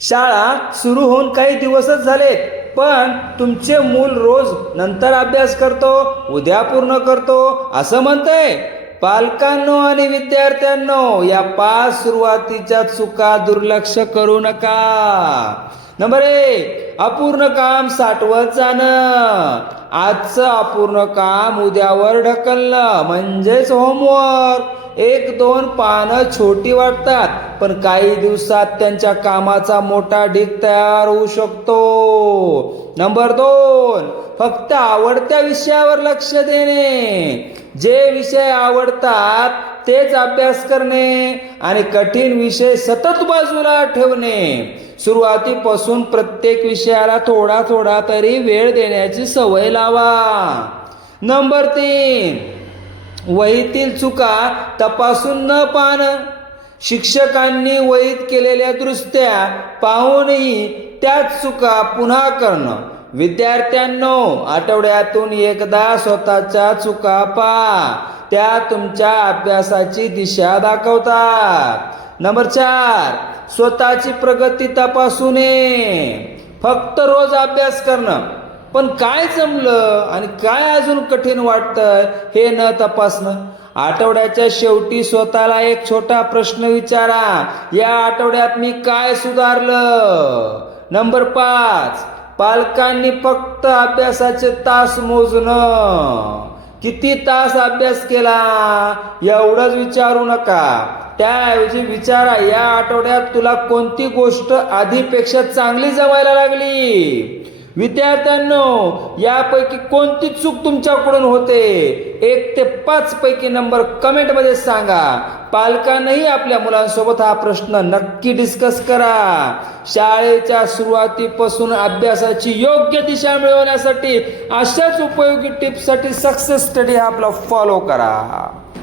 शाळा सुरू होऊन काही दिवसच झालेत, पण तुमचे मूल रोज नंतर अभ्यास करतो, उद्या पूर्ण करतो असं म्हणतंय. पालकांनो आणि विद्यार्थ्यांनो, या 5 सुरुवातीच्या चुका दुर्लक्ष करू नका. नंबर 1, अपूर्ण काम साठवत जाणं. आजचं अपूर्ण काम उद्यावर ढकलणं म्हणजेच होमवर्क. 1-2 पानं छोटी वाटतात, पण काही दिवसात त्यांच्या कामाचा मोठा ढीग तयार होऊ शकतो. नंबर 2, फक्त आवडत्या विषयावर लक्ष देणे. जे विषय आवडतात तेच अभ्यास करणे आणि कठीण विषय सतत बाजूला ठेवणे. सुरुवातीपासून प्रत्येक विषयाला थोडा थोडा तरी वेळ देण्याची सवय लावा. नंबर 3, वहीतील चुका तपासून न पाहणं. शिक्षकांनी वहीत केलेल्या दुरुस्त्या पाहूनही त्याच चुका पुन्हा करणं. विद्यार्थ्यांनो, आठवड्यातून एकदा स्वतःच्या चुका पहा, त्या तुमच्या अभ्यासाची दिशा दाखवतात. नंबर 4, स्वतःची प्रगती तपासू नये. फक्त रोज अभ्यास करणं, पण काय जमलं आणि काय अजून कठीण वाटतंय हे न तपासणं. आठवड्याच्या शेवटी स्वतःला एक छोटा प्रश्न विचारा, या आठवड्यात मी काय सुधारलं. नंबर 5, पालकांनी फक्त अभ्यासाचे तास मोजणं. किती तास अभ्यास केला एवढंच विचारू नका. त्याऐवजी विचारा, या आठवड्यात तुला कोणती गोष्ट आधीपेक्षा चांगली जमायला लागली. विद्यार्थ्यांनो, यापैकी कोणती चूक तुमच्याकडून होते? 1 ते 5 पैकी नंबर कमेंटमध्ये सांगा. पालकांनाही आपल्या मुलांसोबत हा प्रश्न नक्की डिस्कस करा. शाळेच्या सुरुवातीपासून अभ्यासाची योग्य दिशा मिळवण्यासाठी अशाच उपयोगी टिप्ससाठी सक्सेस स्टडी हा आपला फॉलो करा.